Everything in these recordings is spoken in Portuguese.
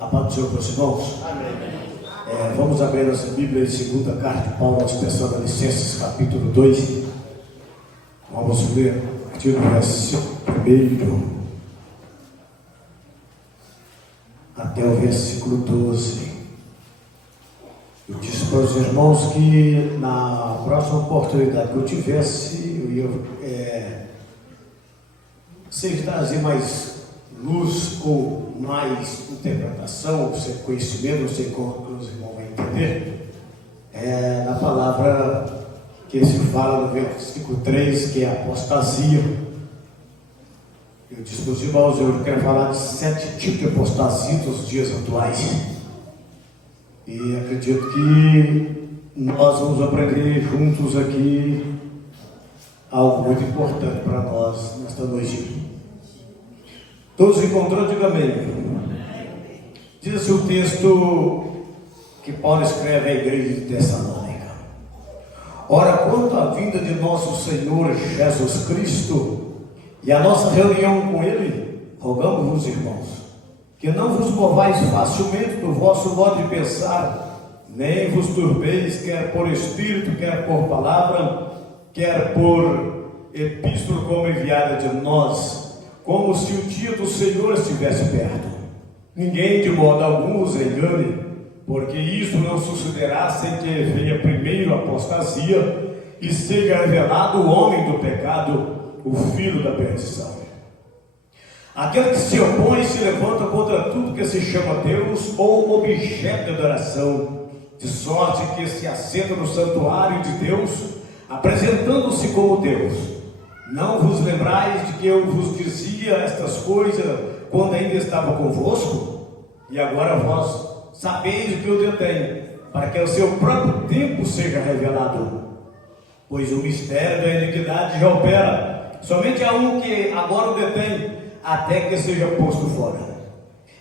A paz do Senhor para os irmãos. Amém. Vamos abrir nossa Bíblia em segunda carta de Paulo aos Tessalonicenses, capítulo 2. Vamos ler a partir do versículo 1 até o versículo 12. Eu disse para os irmãos que na próxima oportunidade que eu tivesse, eu ia vocês trazer mais luz ou mais interpretação, ou conhecimento, não sei como os irmãos vão entender, na palavra que se fala no versículo 3, que é apostasia. Eu disse para os irmãos, eu quero falar de 7 tipos de apostasia dos dias atuais. E acredito que nós vamos aprender juntos aqui algo muito importante para nós nesta noite. Todos encontrou, diga amém. Diz assim o texto que Paulo escreve à igreja de Tessalônica: ora, quanto à vinda de nosso Senhor Jesus Cristo e a nossa reunião com Ele, rogamos-vos, irmãos, que não vos movais facilmente do vosso modo de pensar, nem vos turbeis, quer por espírito, quer por palavra, quer por epístola como enviada de nós, como se o dia do Senhor estivesse perto. Ninguém de modo algum os engane, porque isto não sucederá sem que venha primeiro a apostasia e seja revelado o homem do pecado, o filho da perdição. Aquele que se opõe e se levanta contra tudo que se chama Deus ou objeto de adoração, de sorte que se assenta no santuário de Deus, apresentando-se como Deus. Não vos lembrais de que eu vos dizia estas coisas quando ainda estava convosco? E agora vós sabeis o que eu detenho, para que o seu próprio tempo seja revelado. Pois o mistério da iniquidade já opera, somente há um que agora o detém, até que seja posto fora.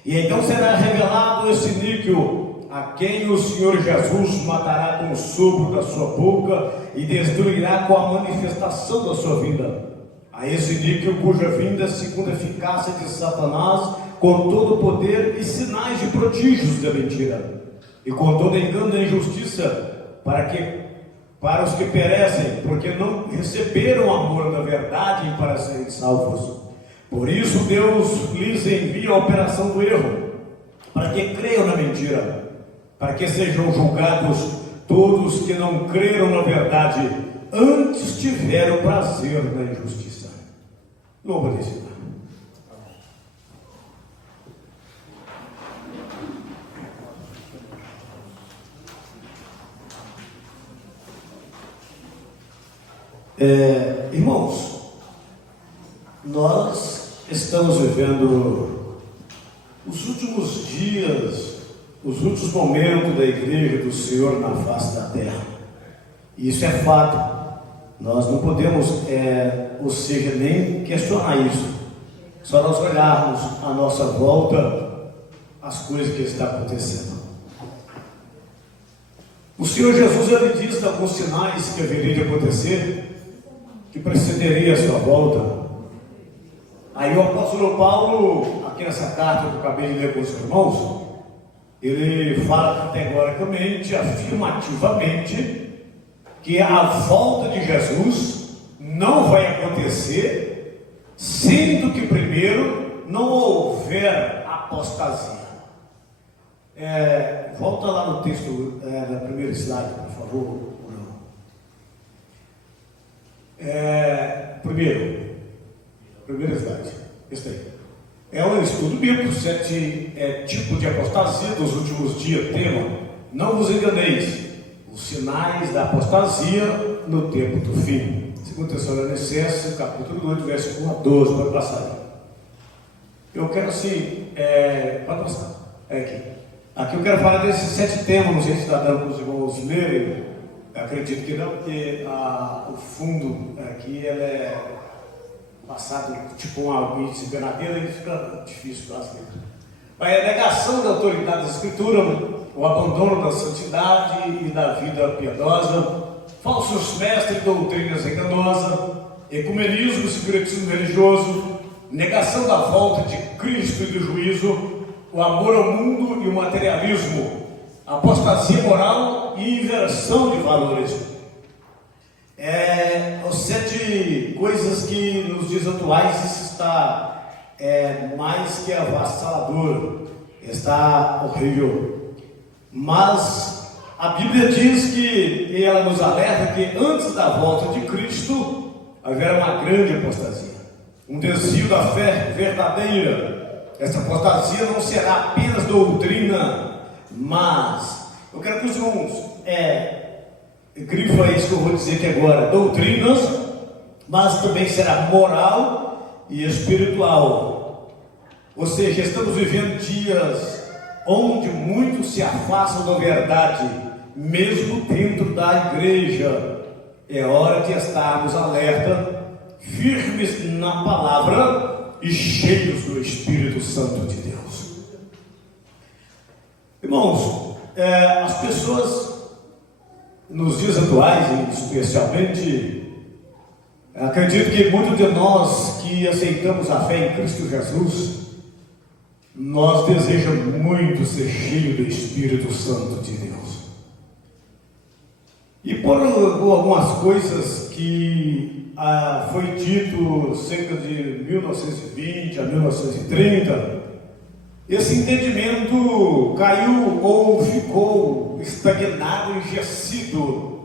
E então será revelado esse iníquo, a quem o Senhor Jesus matará com o sopro da sua boca e destruirá com a manifestação da sua vinda. A esse iníquo cuja vinda, segundo a eficácia de Satanás, com todo o poder e sinais de prodígios da mentira, e com todo engano da injustiça, para os que perecem, porque não receberam o amor da verdade e para serem salvos. Por isso Deus lhes envia a operação do erro, para que creiam na mentira, para que sejam julgados todos que não creram na verdade, antes tiveram prazer na injustiça. Louva a Deus. Irmãos, nós estamos vivendo os últimos dias, os últimos momentos da igreja do Senhor na face da terra. Isso é fato. Nós não podemos, ou seja, nem questionar isso. Só nós olharmos à nossa volta as coisas que estão acontecendo. O Senhor Jesus, ele diz alguns sinais que haveriam de acontecer, que precederia a sua volta. Aí o apóstolo Paulo, aqui nessa carta que eu acabei de ler com os irmãos, ele fala categoricamente, afirmativamente, que a volta de Jesus não vai acontecer, sendo que primeiro não houver apostasia. Volta lá no texto da primeira slide, por favor. Primeiro slide, esse aí. É um estudo bíblico, 7 tipos de apostasia dos últimos dias, tema: não vos enganeis, os sinais da apostasia no tempo do fim. 2 Tessalonicenses, capítulo 8, versículo 1 a 12, para passar aí. Eu quero assim, pode passar, aqui eu quero falar desses 7 temas, não sei se está dando para os irmãos lerem, acredito que não, porque o fundo aqui, ela é passado tipo um índice verdadeiro e fica difícil para as letras. Mas a negação da autoridade da Escritura, o abandono da santidade e da vida piedosa, falsos mestres de doutrinas enganosas, ecumenismo e secretismo religioso, negação da volta de Cristo e do juízo, o amor ao mundo e o materialismo, apostasia moral e inversão de valores. As 7 coisas que nos dias atuais isso está mais que avassalador, está horrível. Mas a Bíblia diz que ela nos alerta que antes da volta de Cristo haverá uma grande apostasia, um desvio da fé verdadeira. Essa apostasia não será apenas doutrina, mas eu quero que os irmãos grifa isso que eu vou dizer aqui agora: doutrinas, mas também será moral e espiritual. Ou seja, estamos vivendo dias onde muitos se afastam da verdade, mesmo dentro da igreja. É hora de estarmos alerta, firmes na palavra e cheios do Espírito Santo de Deus. Irmãos, as pessoas nos dias atuais, especialmente, acredito que muitos de nós que aceitamos a fé em Cristo Jesus, nós desejamos muito ser cheios do Espírito Santo de Deus. E por algumas coisas que foi dito cerca de 1920 a 1930, esse entendimento caiu ou ficou estagnado, enrijecido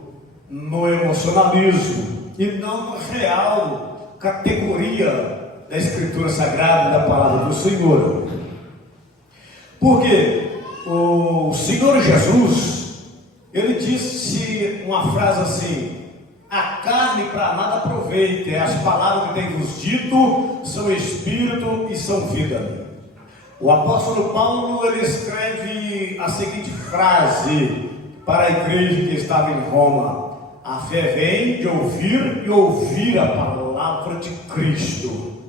no emocionalismo e não na real categoria da Escritura Sagrada, da Palavra do Senhor. Porque o Senhor Jesus, ele disse uma frase assim: a carne para nada aproveita, as palavras que tenho vos dito são espírito e são vida. O apóstolo Paulo, ele escreve a seguinte frase para a igreja que estava em Roma: a fé vem de ouvir e ouvir a palavra de Cristo.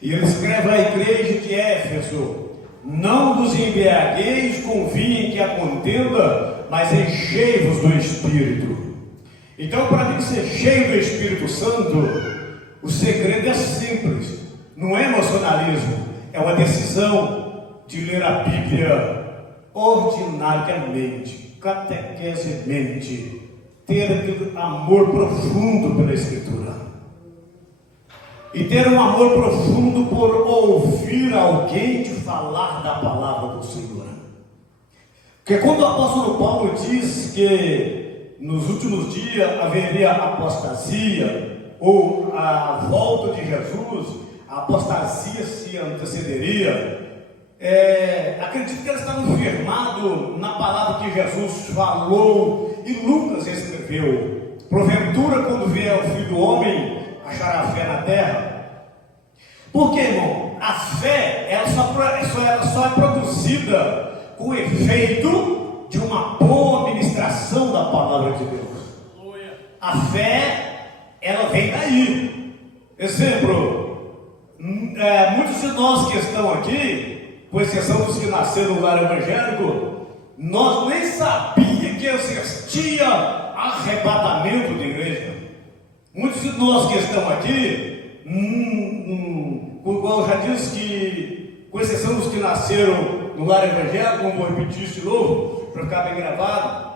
E ele escreve à igreja de Éfeso: não vos embriagueis com vinho em que há contenda, mas enchei-vos do Espírito. Então, para mim ser cheio do Espírito Santo, o segredo é simples, não é emocionalismo, é uma decisão de ler a Bíblia ordinariamente, catequesemente, ter aquele amor profundo pela Escritura e ter um amor profundo por ouvir alguém te falar da palavra do Senhor. Porque quando o apóstolo Paulo diz que nos últimos dias haveria apostasia, ou a volta de Jesus, a apostasia se antecederia, acredito que eles estavam firmados na palavra que Jesus falou e Lucas escreveu: porventura, quando vier o Filho do Homem, achará fé na terra? Por quê, irmão? A fé, ela só é produzida com o efeito de uma boa ministração da palavra de Deus. A fé, ela vem daí. Exemplo, muitos de nós que estão aqui, com exceção dos que nasceram no lar evangélico, nós nem sabíamos que existia arrebatamento de igreja. Muitos de nós que estão aqui, igual eu já disse, que com exceção dos que nasceram no lar evangélico, como vou repetir isso de novo, para ficar bem gravado,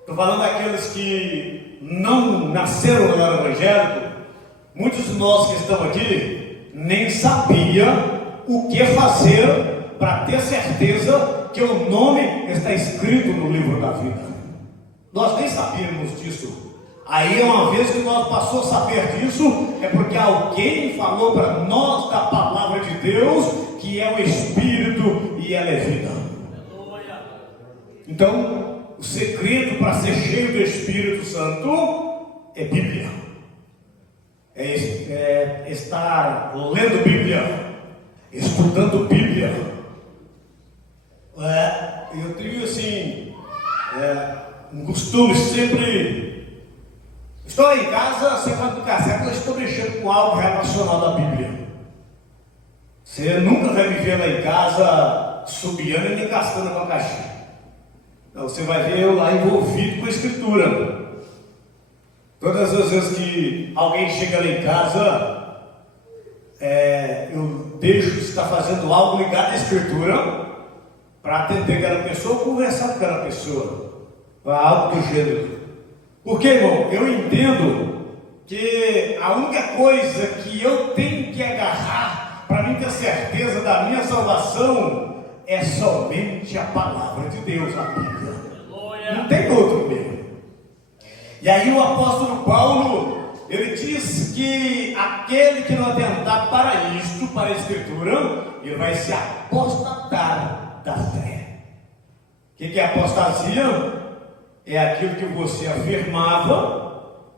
estou falando daqueles que não nasceram no lar evangélico. Muitos de nós que estão aqui nem sabiam o que fazer para ter certeza que o nome está escrito no livro da vida. Nós nem sabíamos disso. Aí, uma vez que nós passamos a saber disso, é porque alguém falou para nós da palavra de Deus, que é o Espírito e ela é vida. Então, o segredo para ser cheio do Espírito Santo é Bíblia. É estar lendo Bíblia, estudando Bíblia. Eu tenho assim, um costume sempre. Estou em casa, você vai no café, eu estou mexendo com algo relacionado à Bíblia. Você nunca vai me ver lá em casa subiando e nem gastando uma caixinha. Não, você vai ver eu lá envolvido com a Escritura. Todas as vezes que alguém chega lá em casa, eu deixo de estar fazendo algo ligado à Escritura para atender aquela pessoa ou conversar com aquela pessoa, algo do gênero. Porque, irmão, eu entendo que a única coisa que eu tenho que agarrar para mim ter certeza da minha salvação é somente a palavra de Deus, a Bíblia. Não tem outro meio. E aí o apóstolo Paulo, ele diz que aquele que não atentar para isto, para a Escritura, ele vai se apostatar da fé. O que é apostasia? É aquilo que você afirmava,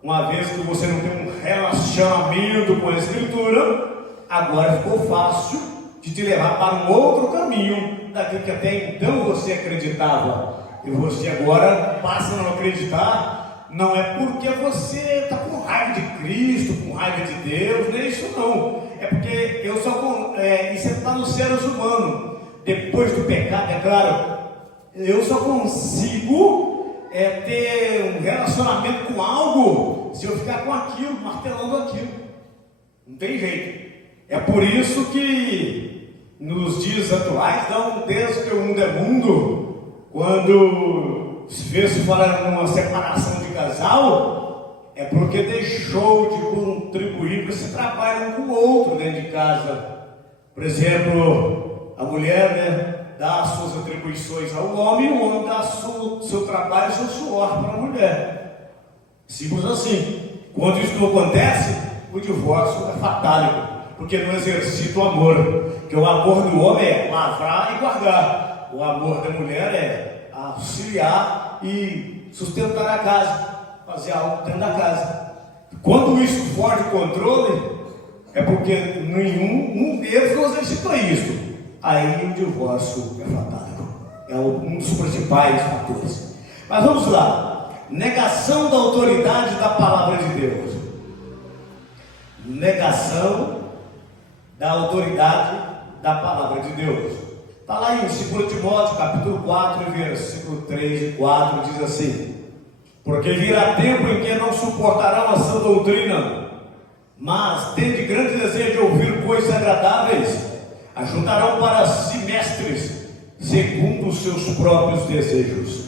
uma vez que você não tem um relacionamento com a Escritura, agora ficou fácil de te levar para um outro caminho, daquilo que até então você acreditava. E você agora passa a não acreditar, não é porque você está com raiva de Cristo, com raiva de Deus, não é isso não. É porque isso está nos seres humanos. Depois do pecado, é claro, eu só consigo ter um relacionamento com algo se eu ficar com aquilo, martelando aquilo. Não tem jeito. É por isso que nos dias atuais, desde que o mundo é mundo, quando se vê se falar numa separação de casal, é porque deixou de contribuir para esse trabalho um com o outro dentro de casa. Por exemplo, a mulher, né, dá as suas atribuições ao homem, e o homem dá seu trabalho, seu suor para a mulher. Simples assim. Quando isso não acontece, o divórcio é fatálico, porque não exercita o amor. Porque o amor do homem é lavrar e guardar. O amor da mulher é auxiliar e sustentar a casa, fazer algo dentro da casa. Quando isso foge do controle, é porque nenhum deles não exercitou isso. Aí o divórcio é fatálico. É um dos principais fatores. Mas vamos lá. Negação da autoridade da palavra de Deus. Negação da autoridade da palavra de Deus. Está lá em 2 Timóteo, capítulo 4, versículo 3 e 4, diz assim: porque virá tempo em que não suportarão a sã doutrina, mas tende grande desejo de ouvir coisas agradáveis, ajuntarão para si mestres, segundo os seus próprios desejos,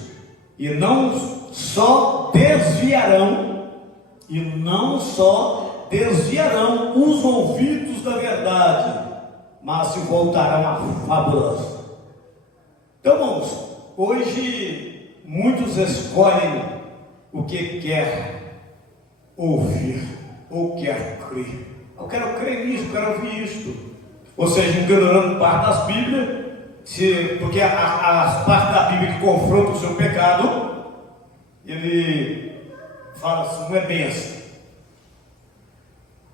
e não só desviarão os ouvidos da verdade, mas se voltarão a fábulas. Então, irmãos, hoje muitos escolhem o que quer ouvir ou quer crer. Eu quero crer nisso, eu quero ouvir isto. Ou seja, ignorando parte das Bíblias, porque as partes da Bíblia que confrontam o seu pecado, ele fala assim, não é bem assim.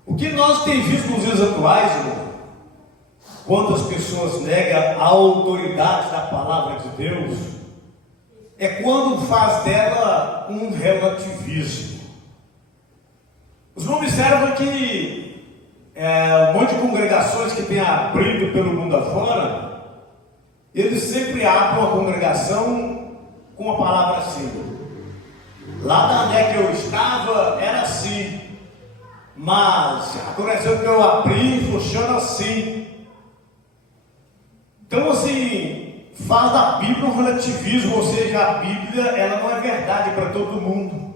O que nós temos visto nos dias atuais, irmão, quando as pessoas negam a autoridade da palavra de Deus, é quando faz dela um relativismo. Os irmãos observam que um monte de congregações que tem abrido pelo mundo afora, eles sempre abrem uma congregação com a palavra assim. Lá da onde é que eu estava era assim, mas a congregação que eu abri funciona assim. Então, assim, faz da Bíblia um relativismo, ou seja, a Bíblia ela não é verdade para todo mundo,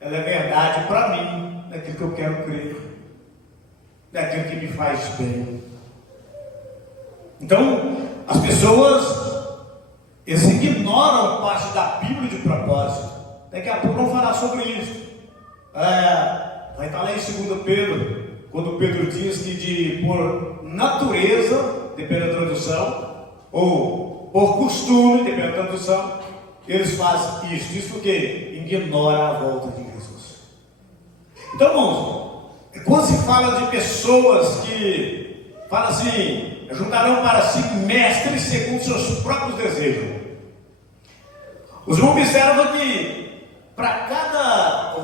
ela é verdade para mim, daquilo que eu quero crer, daquilo que me faz bem. Então, as pessoas eles ignoram parte da Bíblia de propósito. Daqui a pouco vamos falar sobre isso. Vai estar lá em 2 Pedro, quando Pedro diz que por natureza, depende da tradução, ou por costume, depende da tradução, eles fazem isso. Isso porque ignora a volta de Jesus. Então, irmãos, quando se fala de pessoas que falam assim, juntarão para si mestres segundo seus próprios desejos, os irmãos observam que para cada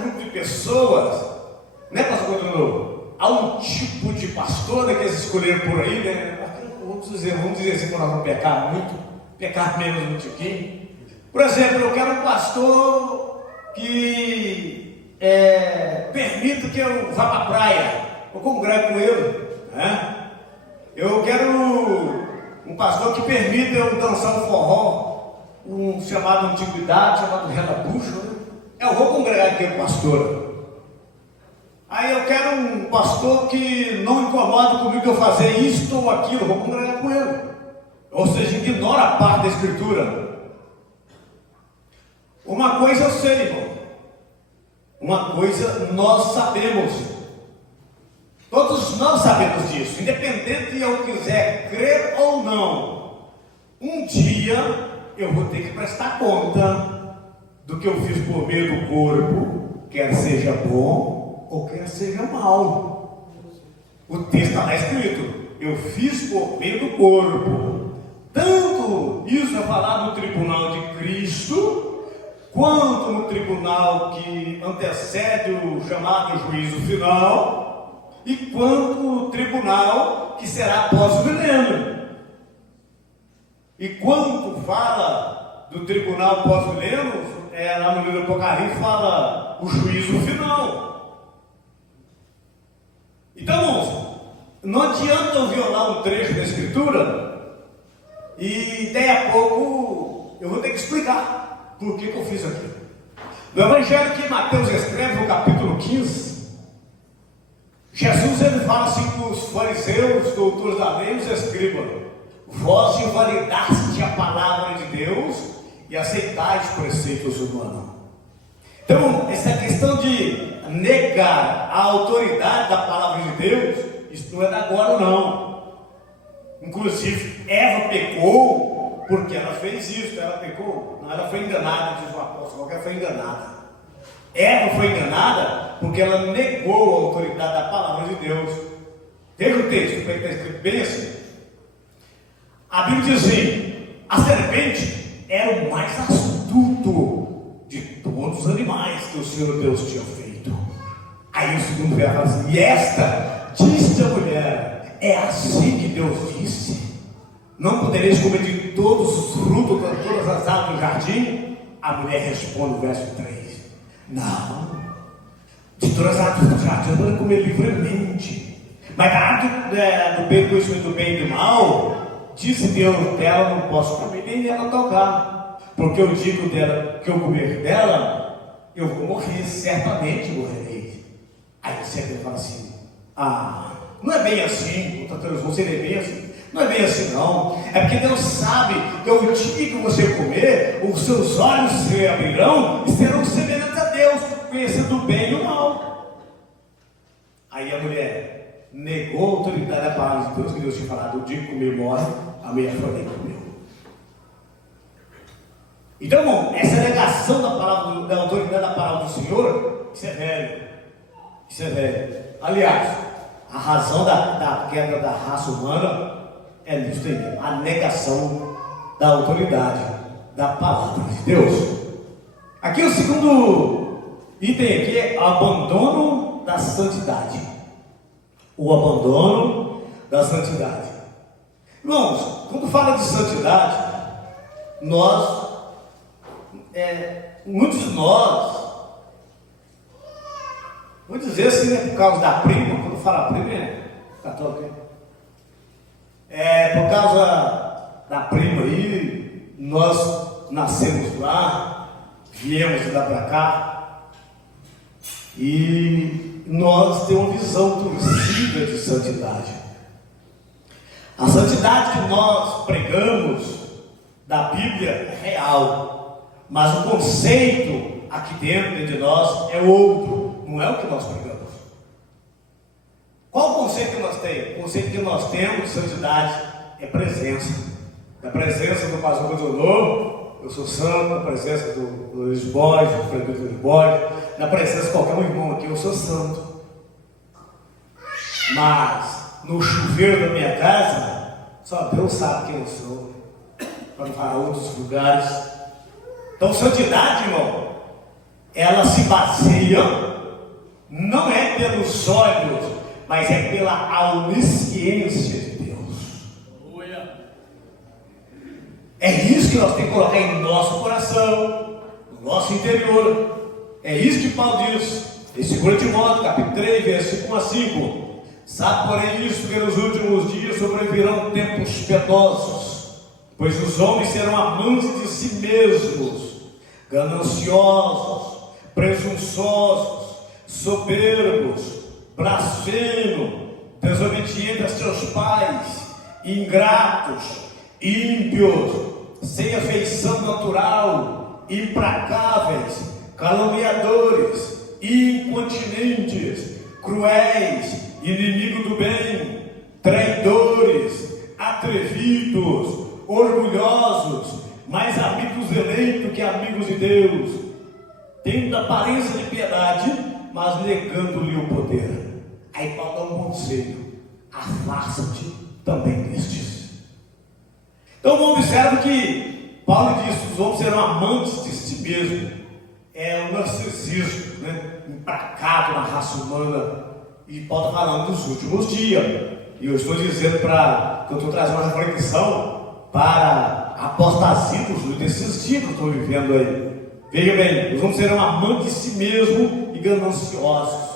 grupo de pessoas, né, pastor Godinho? Há um tipo de pastor, né, que eles escolheram por aí, né? Vamos dizer assim, para nós não pecar muito, pecar menos um tiquinho. Por exemplo, eu quero um pastor que permita que eu vá para a praia, eu congrego com ele, né? Eu quero um pastor que permite eu dançar um forró, um chamado antiguidade, chamado relabucho, né? Eu vou congregar aqui o pastor. Aí eu quero um pastor que não incomoda comigo eu fazer isto ou aquilo, eu vou congregar com ele. Ou seja, ignora a parte da escritura. Uma coisa eu sei, irmão. Uma coisa nós sabemos. Todos nós sabemos disso. Independente de eu quiser crer ou não. Um dia eu vou ter que prestar conta do que eu fiz por meio do corpo, quer seja bom ou quer seja mal. O texto está lá escrito: eu fiz por meio do corpo. Tanto isso é falado no tribunal de Cristo, quanto no tribunal que antecede o chamado juízo final, e quanto no tribunal que será após o milênio. E quanto fala do tribunal pós-milênio, lá no livro do Apocalipse fala o juízo final. Então, não adianta eu violar um trecho da Escritura e daí a pouco eu vou ter que explicar por que eu fiz aquilo. No Evangelho que Mateus escreve, no capítulo 15, Jesus ele fala assim para os fariseus, doutores da lei, os escribas: vós invalidastes a palavra de Deus e aceitais preceitos humanos. Então, essa questão de negar a autoridade da palavra de Deus, isso não é da agora não. Inclusive, Eva pecou porque ela fez isso. Ela pecou? Não, ela foi enganada, diz o apóstolo, ela foi enganada. Eva foi enganada porque ela negou a autoridade da palavra de Deus. Veja o texto, está escrito bem assim. A Bíblia diz assim: a serpente era o mais astuto de todos os animais que o Senhor Deus tinha feito. Aí o segundo verso fala assim: e esta disse a mulher: é assim que Deus disse, não podereis comer de todos os frutos, de todas as árvores do jardim? A mulher responde no verso 3: não, de todas as árvores do jardim eu vou comer livremente, mas da árvore do bem, conhecimento do bem e do mal, disse Deus dela, não posso comer nem dela tocar, porque eu digo dela, que eu comer dela, eu vou morrer, certamente morrerei. Aí você fala assim: não é bem assim, você não é bem assim. Não é bem assim não, é porque Deus sabe que o dia que você comer, os seus olhos se abrirão e serão semelhantes a Deus, conhecendo o bem e o mal. Aí a mulher negou a autoridade da palavra de Deus, que Deus tinha falado: o dia que comer morre. A mulher foi nem comeu. Então, irmão, essa negação da palavra, da autoridade da palavra do Senhor, isso é velho. Isso é velho. Aliás, a razão da queda da raça humana é nisso aí, a negação da autoridade da palavra de Deus. Aqui o segundo item aqui é o abandono da santidade. O abandono da santidade. Irmãos, quando fala de santidade, muitos de nós, vou dizer assim, por causa da prima, quando fala prima é católica, por causa da prima aí, nós nascemos lá, viemos de lá para cá, e nós temos uma visão torcida de santidade. A santidade que nós pregamos da Bíblia é real, mas o conceito aqui dentro de nós é outro, não é o que nós pregamos. Qual o conceito que nós temos? O conceito que nós temos de santidade é presença. Da presença do pastor Codolô, eu sou santo, da presença do Luiz Borges, do Frederico Luiz Borges, da presença de qualquer um irmão aqui, eu sou santo. Mas no chuveiro da minha casa, só Deus sabe quem eu sou, para não falar outros lugares. Então, santidade, irmão, ela se baseia, não é pelos olhos, mas é pela onisciência de Deus. É isso que nós temos que colocar em nosso coração, no nosso interior. É isso que Paulo diz em 2 Timóteo, capítulo 3, versículo 1 a 5. Sabe, porém, isso, que nos últimos dias sobrevirão tempos penosos, Pois os homens serão amantes de si mesmos, gananciosos, presunçosos, soberbos, blasfemos, desobedientes a seus pais, ingratos, ímpios, sem afeição natural, implacáveis, caluniadores, incontinentes, cruéis, inimigos do bem, traidores, atrevidos, orgulhosos, mais amigos eleitos que amigos de Deus, tendo aparência de piedade, mas negando-lhe o poder. Aí Paulo dá um conselho: afasta-te também destes. Então observe que Paulo diz que os homens serão amantes de si mesmo. É o narcisismo, implacável na raça humana. E Paulo está falando dos últimos dias. E eu estou dizendo que eu estou trazendo uma reflexão para a apostasia desses dias que eu estou vivendo aí. Veja bem, os homens serão amantes de si mesmo e gananciosos.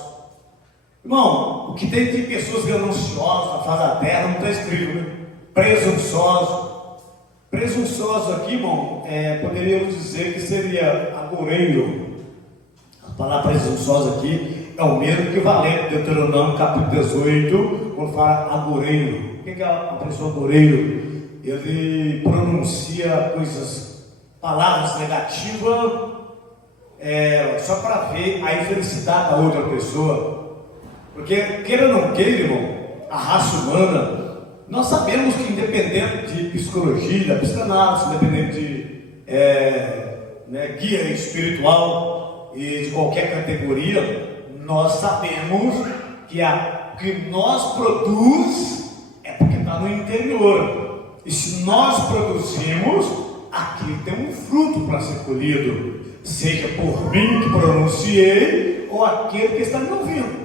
Irmão, o que tem de pessoas gananciosas na face da terra não está escrito, presunçosos. Presunçoso aqui, irmão, poderíamos dizer que seria agoreiro. A palavra presunçosa aqui é o mesmo equivalente de Deuteronômio capítulo 18, quando fala agoreiro. O que é a pessoa agoreiro? Ele pronuncia palavras negativas, só para ver a infelicidade da outra pessoa. Porque, queira ou não queira, irmão, a raça humana, nós sabemos que independente de psicologia, psicanálise, independente de guia espiritual e de qualquer categoria, nós sabemos que o que nós produz é porque está no interior. E se nós produzimos, aqui tem um fruto para ser colhido, seja por mim que pronunciei ou aquele que está me ouvindo.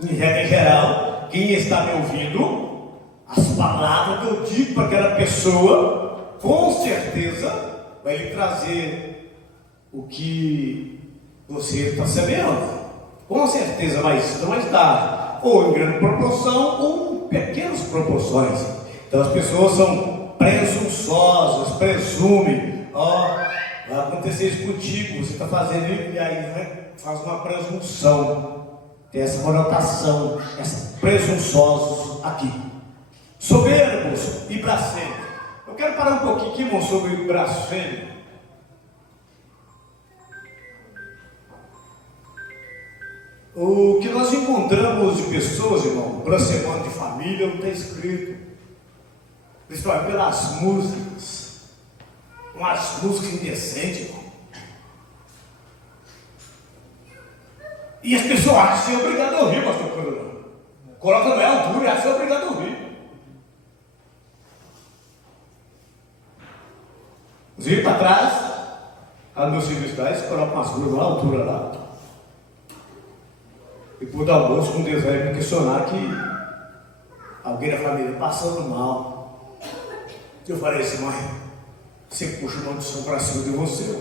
Em regra geral, quem está me ouvindo, as palavras que eu digo para aquela pessoa, com certeza vai lhe trazer o que você está semeando. Com certeza, mas não está, ou em grande proporção, ou em pequenas proporções. Então as pessoas são presunçosas, presumem, vai acontecer isso contigo, você está fazendo isso, e aí faz uma presunção. Tem essa conotação, presunçosos aqui. Soberbos e blasfêmios. Eu quero parar um pouquinho aqui, irmão, sobre blasfêmio. O que nós encontramos de pessoas, irmão, blasfemando de família, não está escrito. Principalmente pelas músicas. Umas músicas indecentes, irmão. E as pessoas acham que é obrigado a ouvir, pastor Coronel. Coloca na altura e acha que é obrigado a ouvir. Os vídeos para trás, lá no meu serviço lá, eles colocam umas coisas na altura lá. Depois do almoço, um deles vai me questionar que alguém da família passando mal. Eu falei assim: mãe, você puxa uma maldição para cima de você.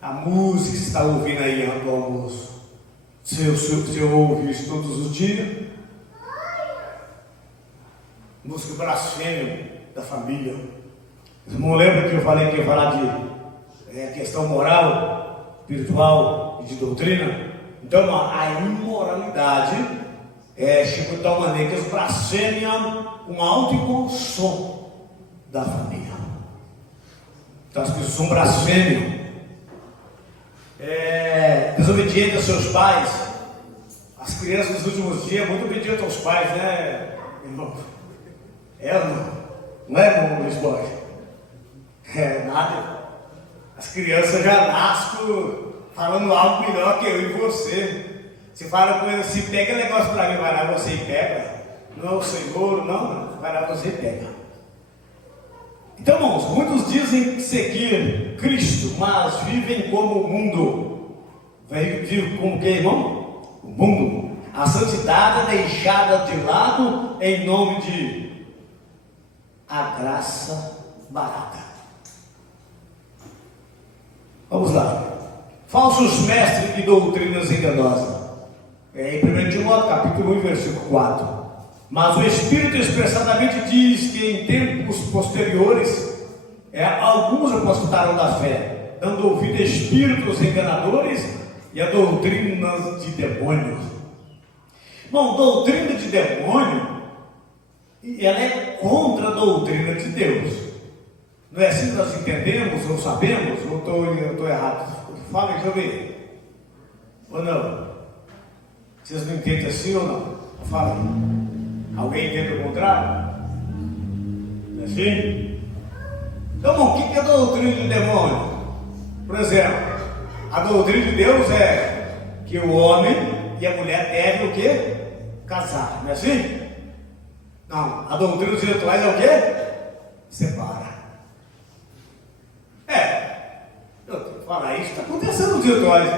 A música que você está ouvindo aí antes do almoço, se eu ouvir isso todos os dias, música blasfêmia da família. Não lembra que eu falei que ia falar de questão moral, espiritual e de doutrina? Então a imoralidade chegou de tal maneira que eles blasfemiam com alto e com som da família. Então as pessoas são blasfêmias. Desobedientes aos seus pais. As crianças nos últimos dias muito obedientes aos pais, né, irmão? Não é, irmão Luiz Borges? Nada. As crianças já nascem falando algo melhor que eu e você. Você fala com ele assim: pega negócio para mim, vai lá você e pega. Não é o Senhor, não, vai lá você e pega. Então, irmãos, muitos dizem seguir Cristo, mas vivem como o mundo. Vivem como o que, irmão? O mundo. A santidade é deixada de lado em nome de a graça barata. Vamos lá. Falsos mestres de doutrinas enganosas. Em 1 Timóteo, capítulo 1, versículo 4. Mas o Espírito expressadamente diz que em tempos posteriores, alguns apostaram da fé, dando ouvido a espíritos enganadores e a doutrinas de demônios. Bom, doutrina de demônio, ela é contra a doutrina de Deus. Não é assim que nós entendemos, ou sabemos, ou estou errado? Fala, deixa eu ver. Ou não? Vocês não entendem assim ou não? Fala. Alguém entende o contrário? Não é assim? Então, o que é a doutrina de demônio? Por exemplo, a doutrina de Deus é que o homem e a mulher devem o quê? Casar, não é assim? Não, a doutrina dos rituais é o quê? Separa. Eu tenho que falar isso, está acontecendo nos rituais.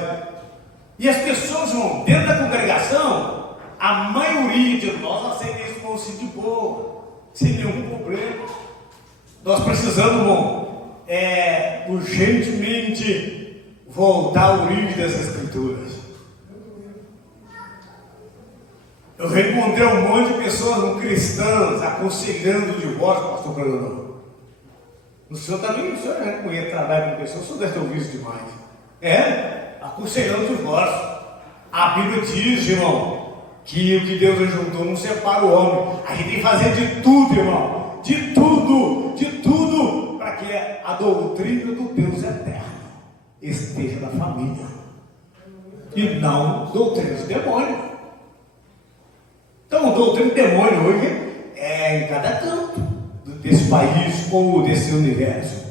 E as pessoas vão dentro da congregação, a maioria de nós aceita isso como assim de boa, sem nenhum problema. Nós precisamos, urgentemente voltar à origem dessas escrituras. Eu reencontrei um monte de pessoas cristãs aconselhando o divórcio, pastor Coronel. O senhor também, o senhor reconhece trabalho com pessoas, o senhor deve ter ouvido isso demais. Aconselhando o divórcio. A Bíblia diz, irmão, que o que Deus ajuntou não separa o homem. A gente tem que fazer de tudo, irmão. De tudo, para que a doutrina do Deus eterno esteja na família. E não doutrina de demônio. Então, a doutrina de demônio hoje é em cada canto desse país ou desse universo.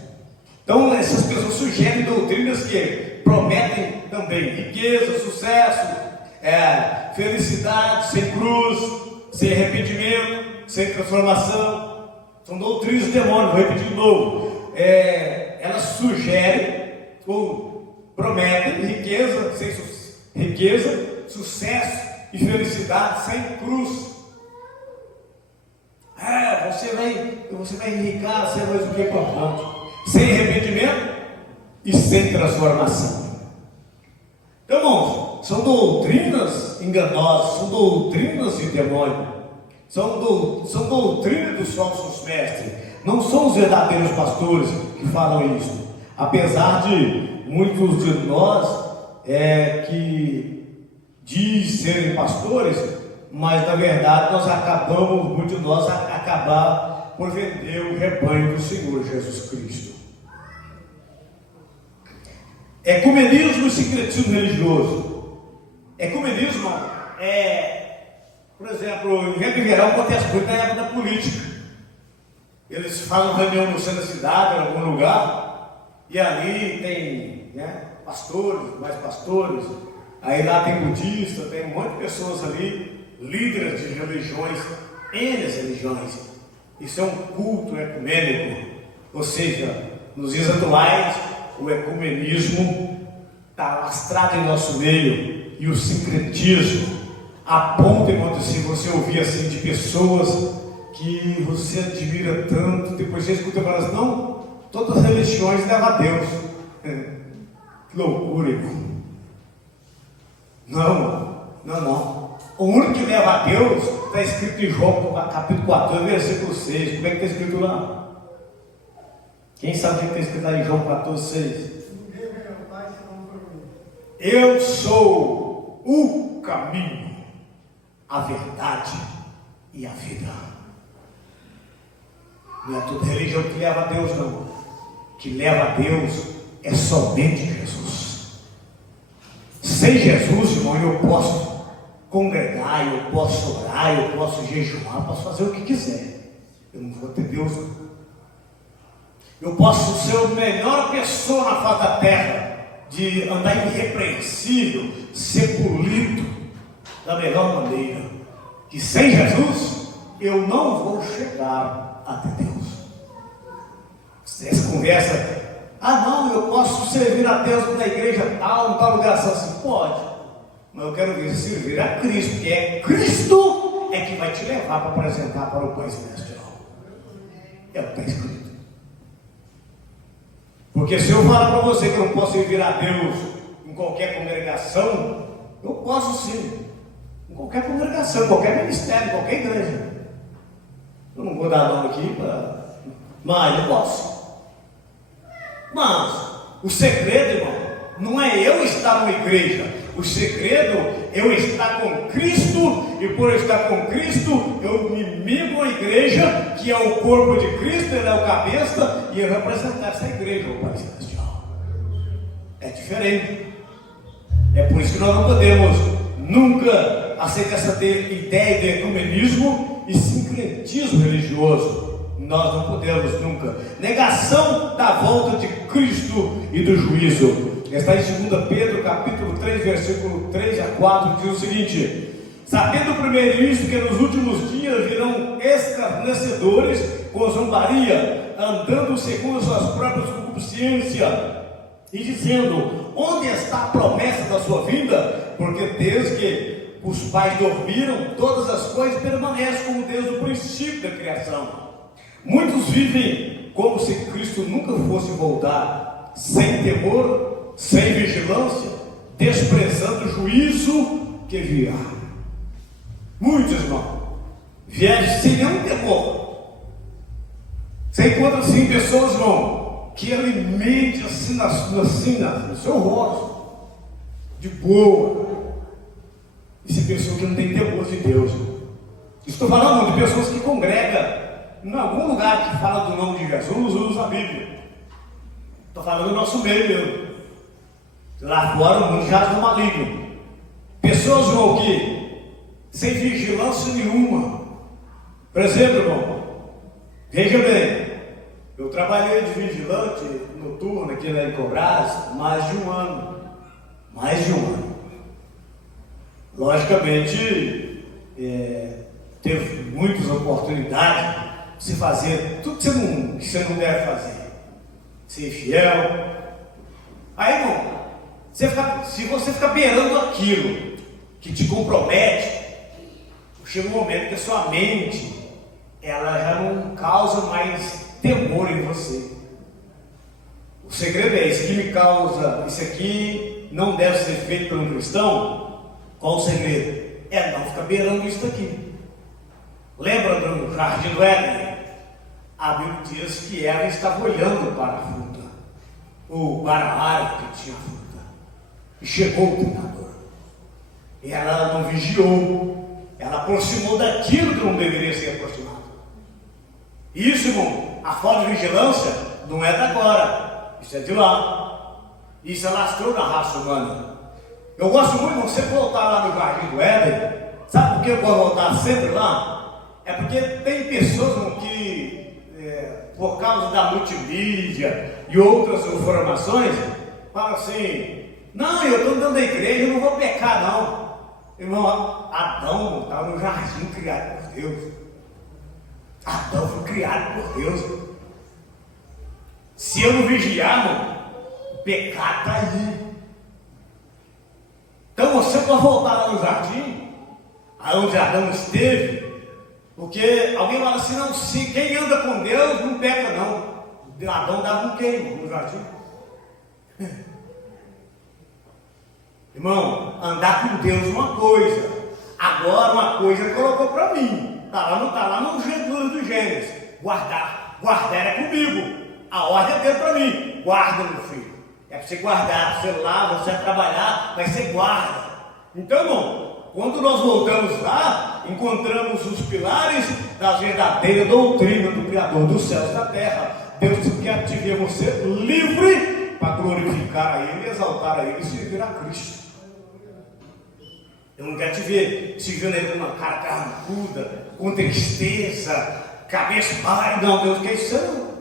Então, essas pessoas sugerem doutrinas que prometem também riqueza, sucesso, felicidade, sem cruz, sem arrependimento, sem transformação. São doutrinas de demônio, vou repetir de novo. Elas sugerem ou prometem riqueza, sucesso e felicidade sem cruz. Você vai enricar, você vai o que é importante. Sem arrependimento e sem transformação. Então, irmãos, são doutrinas enganosas, são doutrinas de demônio, são doutrinas dos falsos mestres. Não são os verdadeiros pastores que falam isso. Apesar de muitos de nós que diz serem pastores, mas na verdade muitos de nós acabar por vender o rebanho do Senhor Jesus Cristo. Ecumenismo e sincretismo religioso. Ecumenismo por exemplo, em regra geral acontece muito na época da política. Eles fazem reunião no centro da cidade, em algum lugar, e ali tem pastores, mais pastores. Aí lá tem budista, tem um monte de pessoas ali, líderes de religiões, N religiões. Isso é um culto ecumênico. Ou seja, nos dias atuais, o ecumenismo está lastrado em nosso meio, e o sincretismo aponta, se você ouvir assim de pessoas que você admira tanto, depois você escuta e fala assim, não, todas as religiões levam a Deus. Que loucura, irmão. Não. O único que leva a Deus está escrito em João, capítulo 14, versículo 6. Como é que está escrito lá? Quem sabe o que está escrito lá em João 14, 6? Eu sou o caminho, a verdade e a vida. Não é toda religião que leva a Deus, não. O que leva a Deus é somente Jesus. Sem Jesus, irmão, eu posso congregar, eu posso orar, eu posso jejuar, eu posso fazer o que quiser. Eu não vou ter Deus, não. Eu posso ser a melhor pessoa na face da terra, de andar irrepreensível, ser polido da melhor maneira. Que sem Jesus, eu não vou chegar até Deus. Essa conversa, não, eu posso servir a Deus na igreja tal, em tal lugar, assim, pode. Mas eu quero ver servir a Cristo, porque é Cristo que vai te levar para apresentar para o Pai Celestial. É o que está escrito. Porque se eu falar para você que eu não posso servir a Deus em qualquer congregação, eu posso sim. Em qualquer congregação, em qualquer ministério, em qualquer igreja. Eu não vou dar nome aqui, mas eu posso. Mas o segredo, irmão, não é eu estar numa igreja. O segredo é eu estar com Cristo, e por estar com Cristo, eu me mimo a igreja, que é o corpo de Cristo, ele é o cabeça, e eu representar essa igreja, o Pai Celestial. É diferente. É por isso que nós não podemos nunca aceitar essa ideia de ecumenismo e sincretismo religioso. Nós não podemos nunca. Negação da volta de Cristo e do juízo. Está em 2 Pedro, capítulo 3, versículo 3 a 4, diz o seguinte: sabendo primeiro isto, que nos últimos dias virão escarnecedores com zombaria, andando segundo as suas próprias concupiscências, e dizendo: onde está a promessa da sua vinda? Porque desde que os pais dormiram, todas as coisas permanecem como desde o princípio da criação. Muitos vivem como se Cristo nunca fosse voltar, sem temor, sem vigilância, desprezando o juízo que virá. Muitos, irmão, vieram sem nenhum temor. Você encontra assim pessoas, irmão, que alimentam assim no seu rosto, de boa. E se pessoa que não tem temor de Deus. Estou falando de pessoas que congregam em algum lugar que fala do nome de Jesus, usa a Bíblia. Estou falando do nosso meio mesmo. Lá fora o mundo jaz no maligno. Pessoas, irmão, que sem vigilância nenhuma. Por exemplo, irmão, veja bem, eu trabalhei de vigilante noturno aqui na Ecobras mais de um ano. Mais de um ano. Logicamente, teve muitas oportunidades de se fazer tudo que você não deve fazer. Ser fiel. Aí, irmão, se você ficar beirando aquilo que te compromete, chega um momento que a sua mente ela já não causa mais temor em você. O segredo é esse que me causa, isso aqui não deve ser feito por um cristão. Qual o segredo? É não ficar beirando isso aqui. Lembra do jardim do Éden? A Bíblia diz que ela estava olhando para a fruta, ou para a árvore que tinha fruta. E chegou o tentador. E ela não vigiou. Ela aproximou daquilo que não deveria ser aproximado. Isso, irmão, a falta de vigilância não é de agora. Isso é de lá. Isso alastrou na raça humana. Eu gosto muito, irmão, você voltar lá no jardim do Éden. Sabe por que eu vou voltar sempre lá? É porque tem pessoas, irmão, que por causa da multimídia e outras informações, falam assim: não, eu estou dentro da igreja, eu não vou pecar não. Irmão, Adão estava no jardim criado por Deus. Adão foi criado por Deus. Se eu não vigiar, irmão, o pecado está aí. Então você pode voltar lá no jardim, aonde Adão esteve, porque alguém fala assim: não, se quem anda com Deus não peca não. Adão dava um queimo no jardim. Irmão, andar com Deus é uma coisa. Agora uma coisa ele colocou para mim. Está lá no livro do Gênesis. Guardar é comigo. A ordem é dele para mim. Guarda, meu filho. É para você guardar. Você lá, você vai trabalhar, mas você guarda. Então, irmão, quando nós voltamos lá, encontramos os pilares da verdadeira doutrina do Criador dos céus e da terra. Deus quer te ver você livre para glorificar a Ele, exaltar a Ele e servir a Cristo. Eu não quero te ver se vendo aí com uma cara carrancuda, com tristeza, cabeça baixa. Não, Deus quer isso não.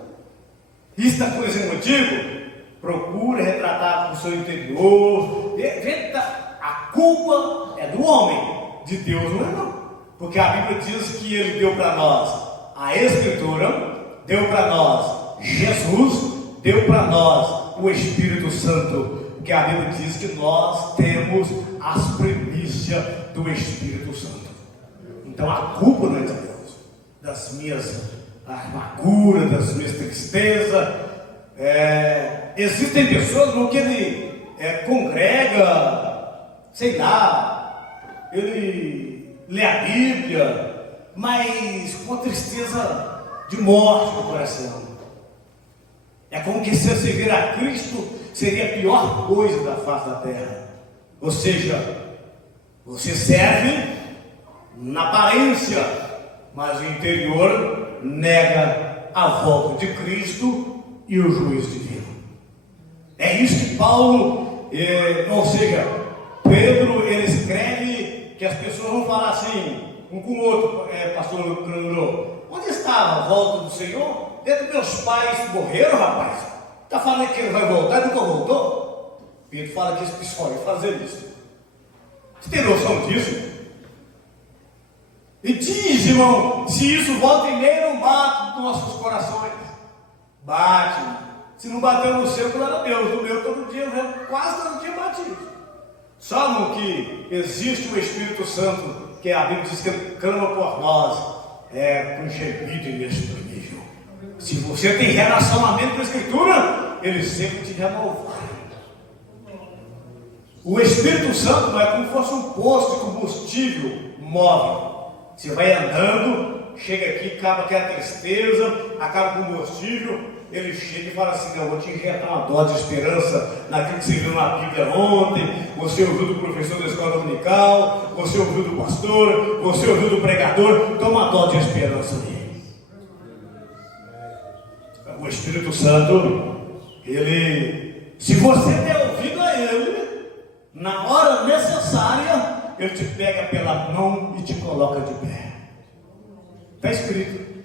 Isso é coisa motivo. Procura retratar o seu interior. A culpa é do homem, de Deus não é não. Porque a Bíblia diz que Ele deu para nós a Escritura, deu para nós Jesus, deu para nós o Espírito Santo. Porque a Bíblia diz que nós temos as primícias do Espírito Santo. Então a culpa não é de Deus, das minhas amarguras, das minhas tristezas. Existem pessoas que ele congrega, sei lá, ele lê a Bíblia, mas com tristeza de morte no coração. É como que se você vir a Cristo seria a pior coisa da face da terra. Ou seja, você serve na aparência, mas o interior nega a volta de Cristo e o juízo divino. É isso que Paulo, ou seja, Pedro, ele escreve que as pessoas vão falar assim, um com o outro, pastor Leandro, onde está a volta do Senhor? Dentro dos meus pais morreram, rapaz. Está falando que ele vai voltar e nunca voltou? Pedro fala que esse pessoal ia fazer isso. Você tem noção disso? E diz, irmão, se isso volta e meia não bate nos nossos corações. Bate. Se não bateu no seu, glória a Deus. No meu todo dia, quase todo dia bate isso. Sabem que existe o Espírito Santo, que a Bíblia diz que ele clama por nós, com gemido inexprimível. Se você tem relacionamento com a Escritura, ele sempre te renova. O Espírito Santo não é como se fosse um posto de combustível móvel. Você vai andando, chega aqui, acaba aquela tristeza, acaba o combustível, ele chega e fala assim, eu vou te injetar uma dose de esperança naquilo que você viu na Bíblia ontem, você ouviu do professor da escola dominical, você ouviu do pastor, você ouviu do pregador, toma uma dose de esperança ali. O Espírito Santo, ele, se você der ouvido a ele, na hora necessária, ele te pega pela mão e te coloca de pé. Está escrito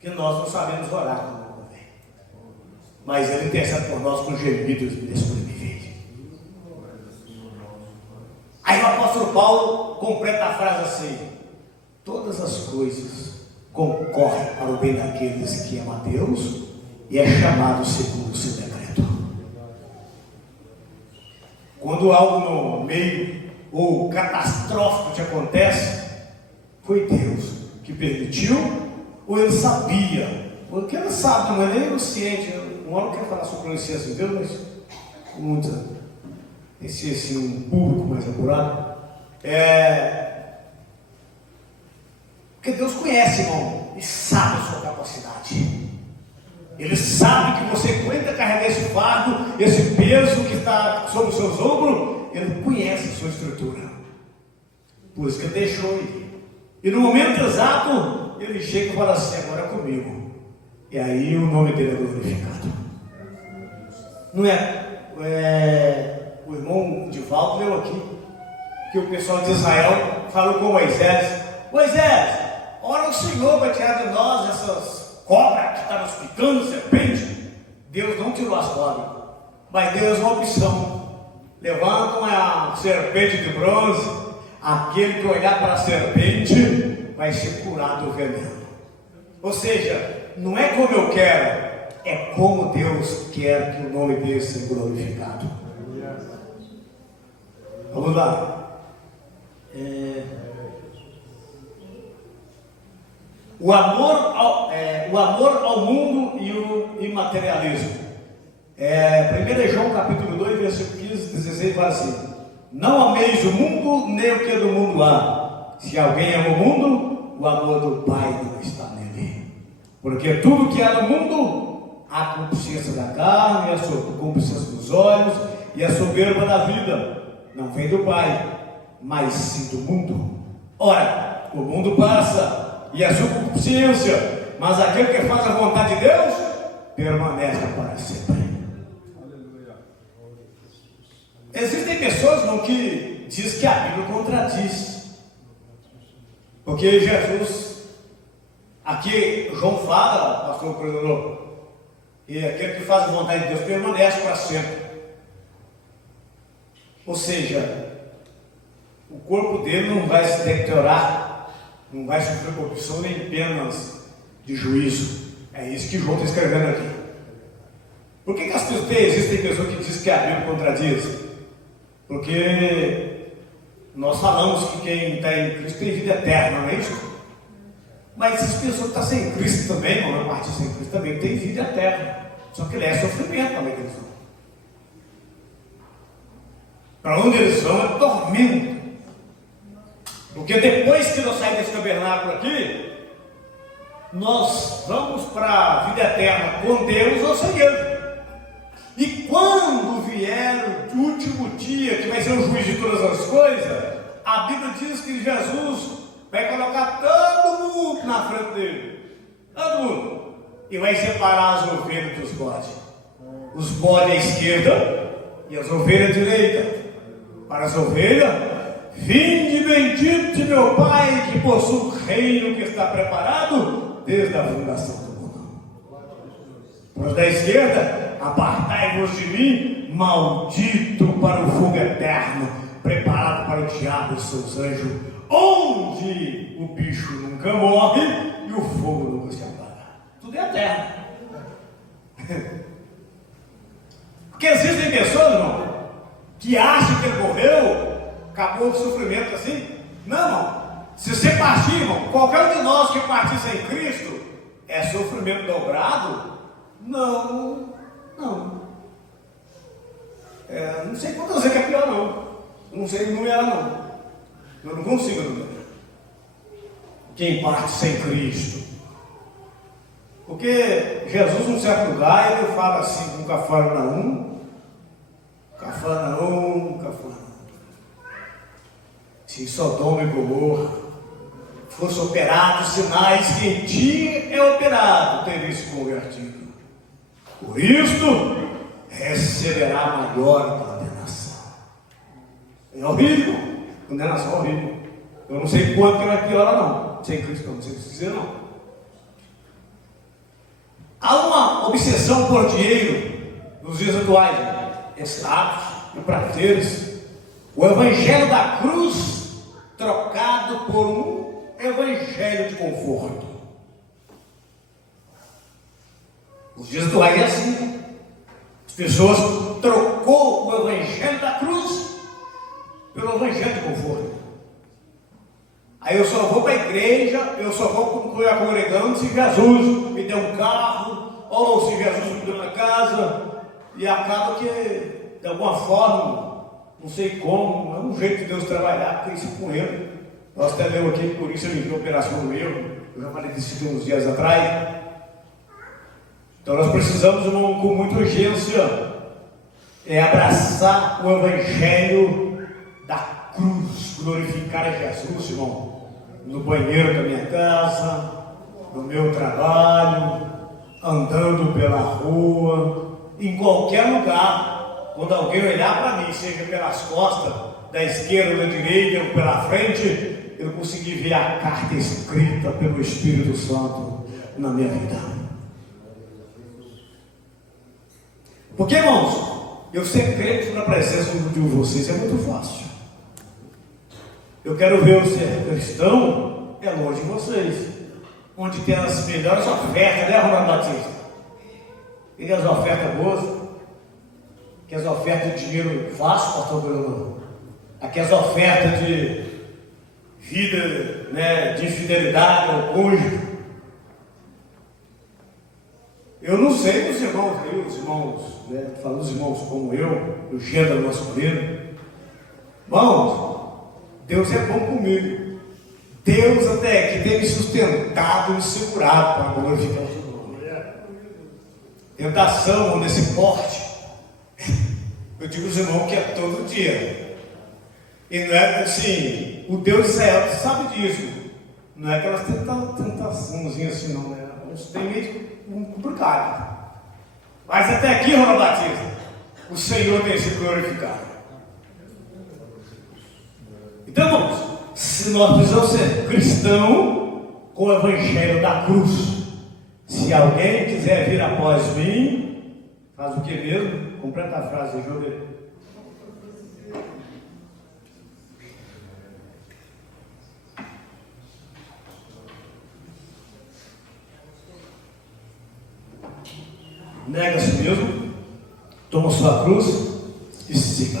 que nós não sabemos orar como convém, mas ele intercede por nós com gemidos inexprimíveis. Aí o apóstolo Paulo completa a frase assim: todas as coisas concorrem para o bem daqueles que amam a Deus e é chamado segundo o seu decreto. Quando algo no meio ou catastrófico te acontece, foi Deus que permitiu, ou ele sabia? Porque ele sabe, não é nem onisciente. Uma hora eu quero falar sobre onisciência de Deus, mas muita, esse um público mais apurado. Porque Deus conhece, irmão, e sabe a sua capacidade. Ele sabe que você aguenta carregar esse fardo, esse peso que está sobre os seus ombros. Ele conhece a sua estrutura. Por isso que ele deixou ir. E no momento exato, ele chega e fala assim, agora é comigo. E aí o nome dele é glorificado. Não o irmão Divaldo leu aqui, que o pessoal de Israel falou com Moisés, Moisés, ora o Senhor vai tirar de nós essas cobras que estão nos picando, serpente. Deus não tirou as cobras, mas Deus uma opção. Levanta uma serpente de bronze, aquele que olhar para a serpente vai ser curado do veneno. Ou seja, não é como eu quero, é como Deus quer que o nome dele seja glorificado. Vamos lá. O amor ao mundo e o imaterialismo. 1 João capítulo 2, versículo 15, 16, fala assim: não ameis o mundo, nem o que do mundo há. Se alguém ama o mundo, o amor do Pai não está nele. Porque tudo que há no mundo, a concupiscência da carne, a concupiscência dos olhos e a soberba da vida, não vem do Pai, mas sim do mundo. Ora, o mundo passa e a sua concupiscência, mas aquele que faz a vontade de Deus permanece para sempre. Existem pessoas não, que diz que a Bíblia contradiz, porque Jesus, aqui João fala, pastor coordenador, e aquele que faz a vontade de Deus permanece para sempre. Ou seja, o corpo dele não vai se deteriorar, não vai sofrer corrupção nem penas de juízo. É isso que João está escrevendo aqui. Por que as pessoas existem pessoas que dizem que a Bíblia contradiz? Porque nós falamos que quem está em Cristo tem vida eterna, não é isso? Mas essas pessoas que estão sem Cristo também, a maior parte sem Cristo também tem vida eterna. Só que ele é sofrimento também que eles vão. Para onde eles vão é tormento. Porque depois que nós saímos desse tabernáculo aqui, nós vamos para a vida eterna com Deus ou sem Ele. E quando vier o último dia, que vai ser o juiz de todas as coisas, a Bíblia diz que Jesus vai colocar todo mundo na frente dele. Todo mundo. E vai separar as ovelhas dos bodes. Os bodes à esquerda e as ovelhas à direita. Para as ovelhas, vinde bendito de meu Pai, que possui o reino que está preparado desde a fundação do mundo. Para os da esquerda, apartai-vos de mim, maldito, para o fogo eterno, preparado para o diabo e seus anjos, onde o bicho nunca morre e o fogo nunca se apaga. Tudo é eterno. Porque existem pessoas, irmão, que acham que ele morreu, acabou o sofrimento assim. Não, irmão. Se você partir, irmão, qualquer um de nós que partir sem Cristo, é sofrimento dobrado? Não. Não sei quantas vezes que é pior, não. Não sei enumerar, não. Eu não consigo enumerar. Quem parte sem Cristo. Porque Jesus, num certo lugar, ele fala assim com Cafarnaum. Se Sodoma e Gomorra fosse operado sinais que em ti é operado, teria se convertido. Por isto, receberá maior condenação. É horrível, condenação horrível. Eu não sei quanto que vai piorar, não. Sem Cristo, não sei dizer, não. Há uma obsessão por dinheiro nos dias atuais, escravos e prazeres. O evangelho da cruz trocado por um evangelho de conforto. Os dias atuais é assim. As pessoas trocou o evangelho da cruz pelo evangelho de conforto. Aí eu só vou para a igreja, eu só vou concluir a congregando se Jesus me der um carro, ou se Jesus me deu uma casa, e acaba que, de alguma forma, não sei como, é um jeito de Deus trabalhar, porque isso com ele. Nós até lemos aqui, por isso eu me vi a operação do erro, eu já falei disso uns dias atrás. Então nós precisamos, irmão, com muita urgência, abraçar o evangelho da cruz, glorificar a Jesus, irmão, no banheiro da minha casa, no meu trabalho, andando pela rua, em qualquer lugar, quando alguém olhar para mim, seja pelas costas, da esquerda ou da direita, ou pela frente, eu consegui ver a carta escrita pelo Espírito Santo na minha vida. Porque, irmãos, eu ser crente na presença de vocês é muito fácil. Eu quero ver o ser cristão é longe de vocês, onde tem as melhores ofertas, né, Ronaldo Batista? E as ofertas boas, que as ofertas de dinheiro fácil, pastor Bruno, aqui as ofertas de vida, né, de infidelidade ao cônjuge. Eu não sei dos irmãos aí, os irmãos, né, falando dos irmãos como eu, do gênero masculino. Irmãos, Deus é bom comigo. Deus até aqui tem me sustentado e segurado para glorificar o seu nome. Tentação nesse porte, eu digo aos irmãos que é todo dia. E não é assim, o Deus de Israel sabe disso. Não é aquelas tentaçãozinhas assim, não, né? Uns tem meio complicado. Mas até aqui, Ronaldo Batista, o Senhor tem sido glorificado. Então, irmãos, se nós precisamos ser cristão com o evangelho da cruz. Se alguém quiser vir após mim, faz o que mesmo? Completa a frase, Júlio. Nega a si mesmo, toma sua cruz e siga.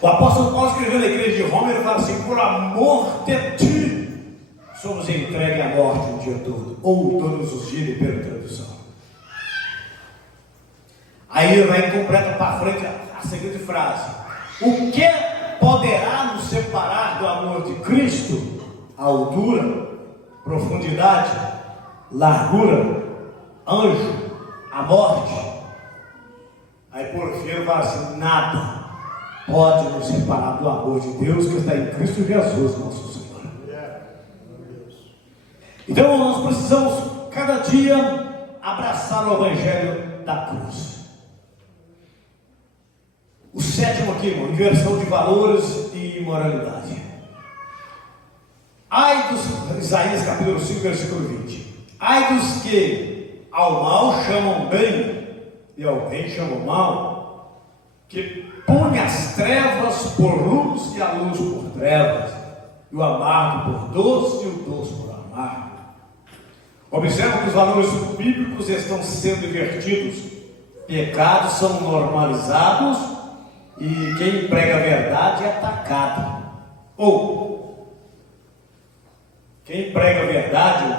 O apóstolo Paulo escreveu na igreja de Roma, ele fala assim: por amor de ti, somos entregues à morte o dia todo, ou todos os dias, pela tradução. Aí ele vai e completa para frente a seguinte frase: o que poderá nos separar do amor de Cristo, a altura, profundidade, largura, anjo, a morte. Aí por fim ele fala assim: nada pode nos separar do amor de Deus que está em Cristo Jesus, nosso Senhor. Então nós precisamos cada dia abraçar o Evangelho da cruz. O sétimo aqui, irmão, inversão de valores e imoralidade. Ai dos, Isaías capítulo 5, versículo 20. Ai dos que ao mal chamam bem e ao bem chamam mal, que põe as trevas por luz e a luz por trevas, e o amargo por doce e o doce por amargo. Observe que os valores bíblicos estão sendo invertidos. Pecados são normalizados e quem prega a verdade é atacado. Ou quem prega a verdade,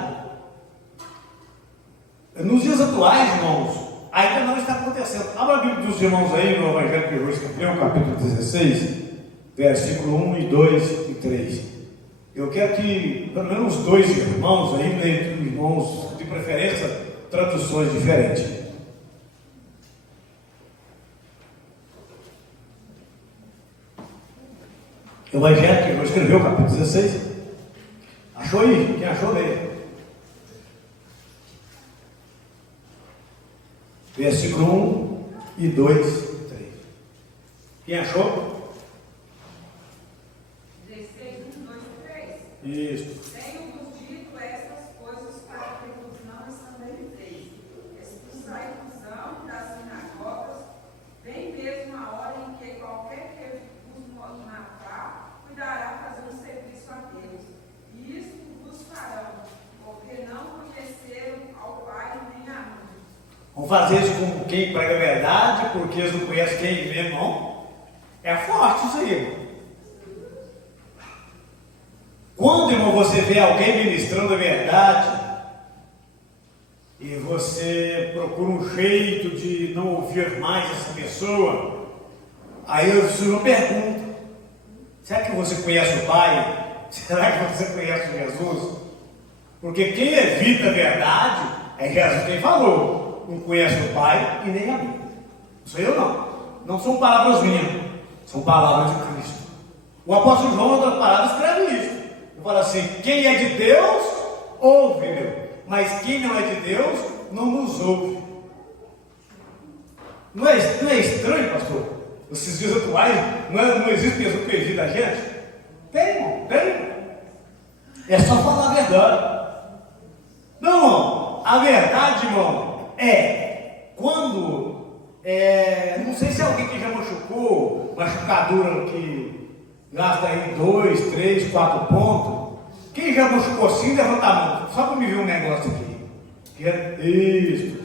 nos dias atuais, irmãos, ainda não está acontecendo. Abra a Bíblia dos irmãos aí no Evangelho de Lucas, capítulo 16, versículo 1 e 2 e 3. Eu quero que pelo menos 2 irmãos aí, irmãos de preferência, traduções diferentes. Evangelho que eu escrevi, o capítulo 16. Achou aí? Quem achou, leia. Versículo 1 e 2 e 3. Quem achou? 16, 1, 2 e 3. Isso. Tenho-vos dito estas coisas para que vos não escandalizeis. Expulsai-vos das sinagogas, vem mesmo a hora em que qualquer que vos matar, cuidará fazer um serviço a Deus. E isto vos farão, porque não conheceram ao Pai nem a mim. Vamos fazer isso com quem prega a verdade, porque eles não conhecem quem vê, não. É forte isso aí, irmão. Quando, irmão, você vê alguém ministrando a verdade e você procura um jeito de não ouvir mais essa pessoa, aí eu fiz uma pergunta: será que você conhece o Pai? Será que você conhece Jesus? Porque quem evita a verdade é Jesus quem falou: não conhece o Pai e nem a mim. Não sou eu, não. Não são palavras minhas, são palavras de Cristo. O apóstolo João, em outras palavras, escreve isso. Ele fala assim: quem é de Deus, ouve, mas quem não é de Deus, não nos ouve. Não é estranho, pastor? Esses dias atuais, não existe pessoa que evita a gente? Tem, irmão, tem. É só falar a verdade. Não, irmão, a verdade, irmão, é quando, não sei se é alguém que já machucou, machucadura que gasta aí 2, 3, 4 pontos. Quem já machucou assim, levanta a mão, só para me ver um negócio aqui. Isso.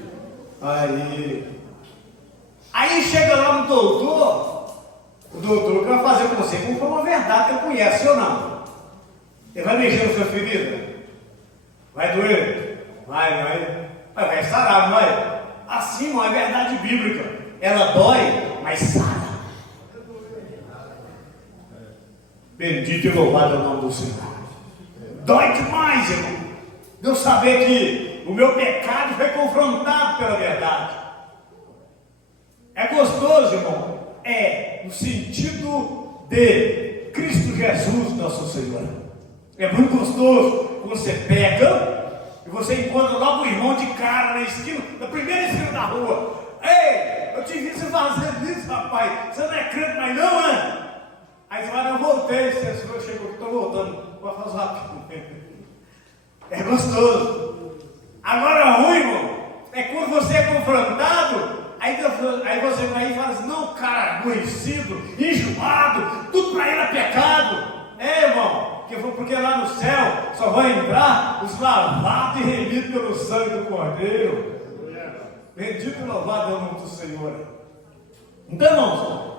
Aí chega lá no doutor, o doutor que vai fazer com você, como foi uma verdade que ele conhece ou não. Ele vai mexer na sua ferida? Vai doer? Vai sarar, não vai? Assim, não é verdade bíblica. Ela dói, mas sara. Bendito e louvado é o nome do Senhor. Dói demais, irmão. De eu saber que o meu pecado foi confrontado pela verdade. É gostoso, irmão. É no sentido de Cristo Jesus, nosso Senhor. É muito gostoso quando você peca e você encontra logo o irmão de cara na esquina, na primeira esquina da rua. Ei, eu te vi você fazendo isso, rapaz. Você não é crente, mas não, né? Aí você vai, eu voltei. Você chegou, estou voltando. Vou fazer rápido. É gostoso. Agora, ruim, irmão, é quando você é confrontado. Aí você vai e fala assim: não, cara, aborrecido, enjoado, tudo para ele é pecado. Irmão, porque lá no céu só vai entrar os lavados e remidos pelo sangue do Cordeiro. Bendito e louvado é o nome do Senhor. Então, irmãos,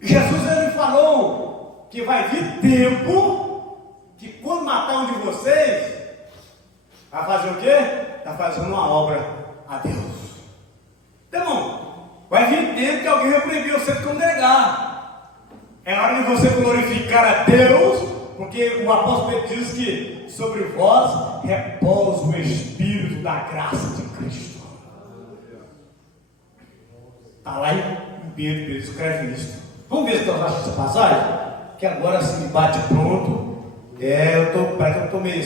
Jesus ele falou que vai vir tempo que quando matar um de vocês, vai fazer o quê? Vai fazer uma obra a Deus. Então, irmão, vai vir tempo que alguém vai proibir você de congregar. É hora de você glorificar a Deus porque o apóstolo Pedro diz que sobre vós repousa o Espírito da graça de Cristo. Está lá em Pedro escreve isso. Vamos ver se nós achamos essa passagem? Que agora se me bate pronto. Parece que eu estou meio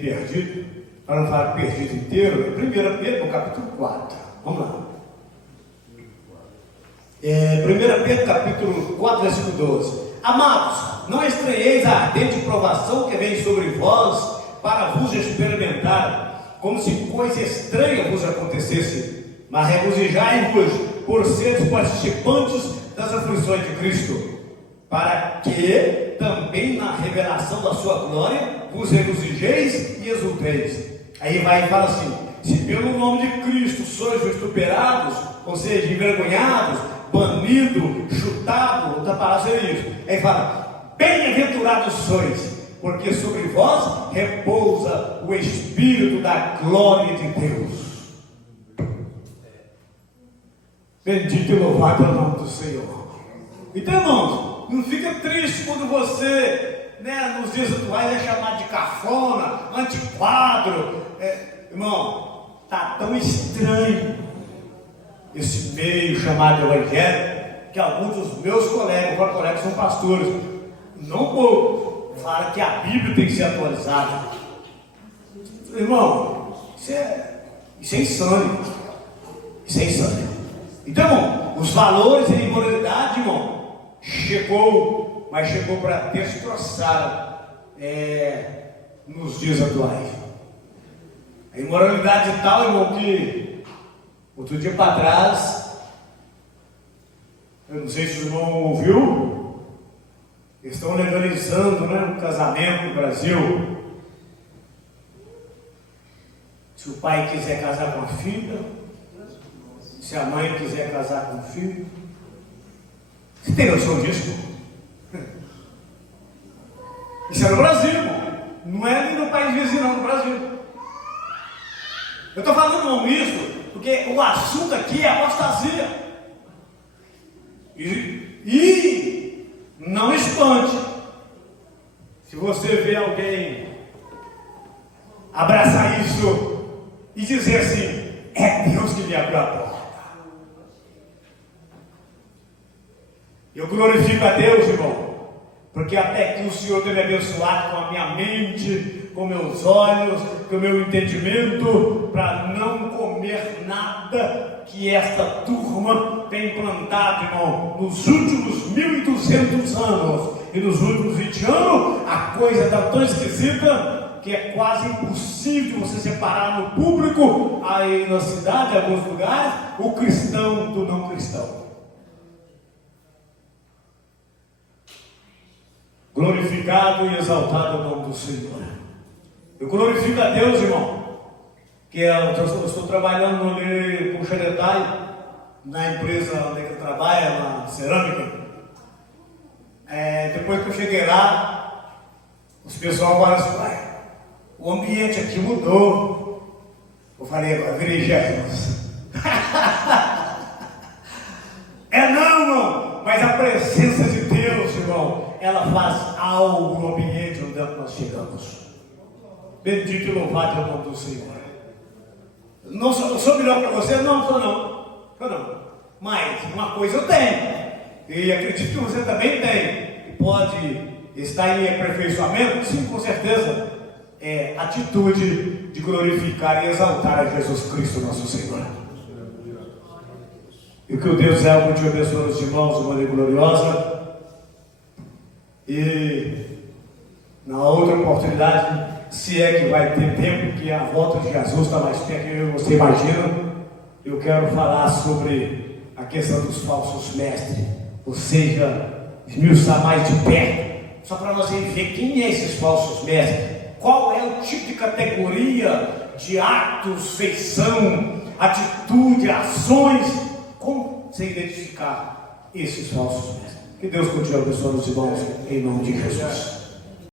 perdido, para não falar perdido inteiro. 1 Pedro, capítulo 4. Vamos lá. 1 Pedro, capítulo 4, versículo 12. Amados, não estranheis a ardente provação que vem sobre vós para vos experimentar, como se coisa estranha vos acontecesse, mas regozijai-vos por seres participantes das aflições de Cristo, para que também na revelação da sua glória vos regozijeis e exulteis. Aí vai e fala assim: se pelo nome de Cristo sois vituperados, ou seja, envergonhados, banidos, chutados, outra palavra seria isso. Aí fala: bem-aventurados sois, porque sobre vós repousa o Espírito da glória de Deus. Bendito e louvado é o nome do Senhor. Então, irmãos, não fica triste quando você, nos dias atuais, é chamado de cafona, antiquadro. Irmão, está tão estranho esse meio chamado evangelho, que alguns dos meus colegas são pastores, não pouco, falam que a Bíblia tem que ser atualizada. Irmão, isso é insano. Isso é insano. Então, irmão, os valores e a imoralidade, irmão, chegou para destroçar nos dias atuais. A imoralidade é tal, irmão, que outro dia para trás, eu não sei se o irmão ouviu, eles estão legalizando, um casamento no Brasil. Se o pai quiser casar com a filha, se a mãe quiser casar com o filho. Você tem noção disso? Isso é no Brasil, irmão. Não é nem no país vizinho, não, no Brasil. Eu estou falando não isso porque o assunto aqui é apostasia. E não espante se você vê alguém abraçar isso e dizer assim: é Deus que lhe abriu a porta. Eu glorifico a Deus, irmão, porque até que o Senhor tem me abençoado com a minha mente, com meus olhos, com o meu entendimento, para não comer nada que esta turma tem plantado, irmão, nos últimos 1.200 anos. E nos últimos 20 anos, a coisa está tão esquisita que é quase impossível você separar no público, aí na cidade, em alguns lugares, o cristão do não cristão. Glorificado e exaltado o nome do Senhor. Eu glorifico a Deus, irmão, que eu estou trabalhando ali com Xeretai, na empresa onde eu trabalho, na cerâmica. Depois que eu cheguei lá, os pessoal falaram assim: o ambiente aqui mudou. Eu falei: agora virei Jesus. Não, irmão, mas a presença de Deus, irmão, ela faz algo no ambiente onde nós chegamos. Bendito e louvado é o nome do Senhor. Não sou melhor que você? Não sou não. Mas uma coisa eu tenho, e acredito que você também tem, pode estar em aperfeiçoamento. Sim, com certeza. Atitude de glorificar e exaltar a Jesus Cristo, nosso Senhor. E que o Deus te abençoe os irmãos de maneira gloriosa. E na outra oportunidade, se é que vai ter tempo, que a volta de Jesus está mais perto que você imagina, eu quero falar sobre a questão dos falsos mestres, ou seja, esmiuçar mais de perto, só para nós ver quem é esses falsos mestres, qual é o tipo de categoria de atos, feição, atitude, ações, como você identificar esses falsos mestres. Que Deus continue abençoando os irmãos, em nome de Jesus.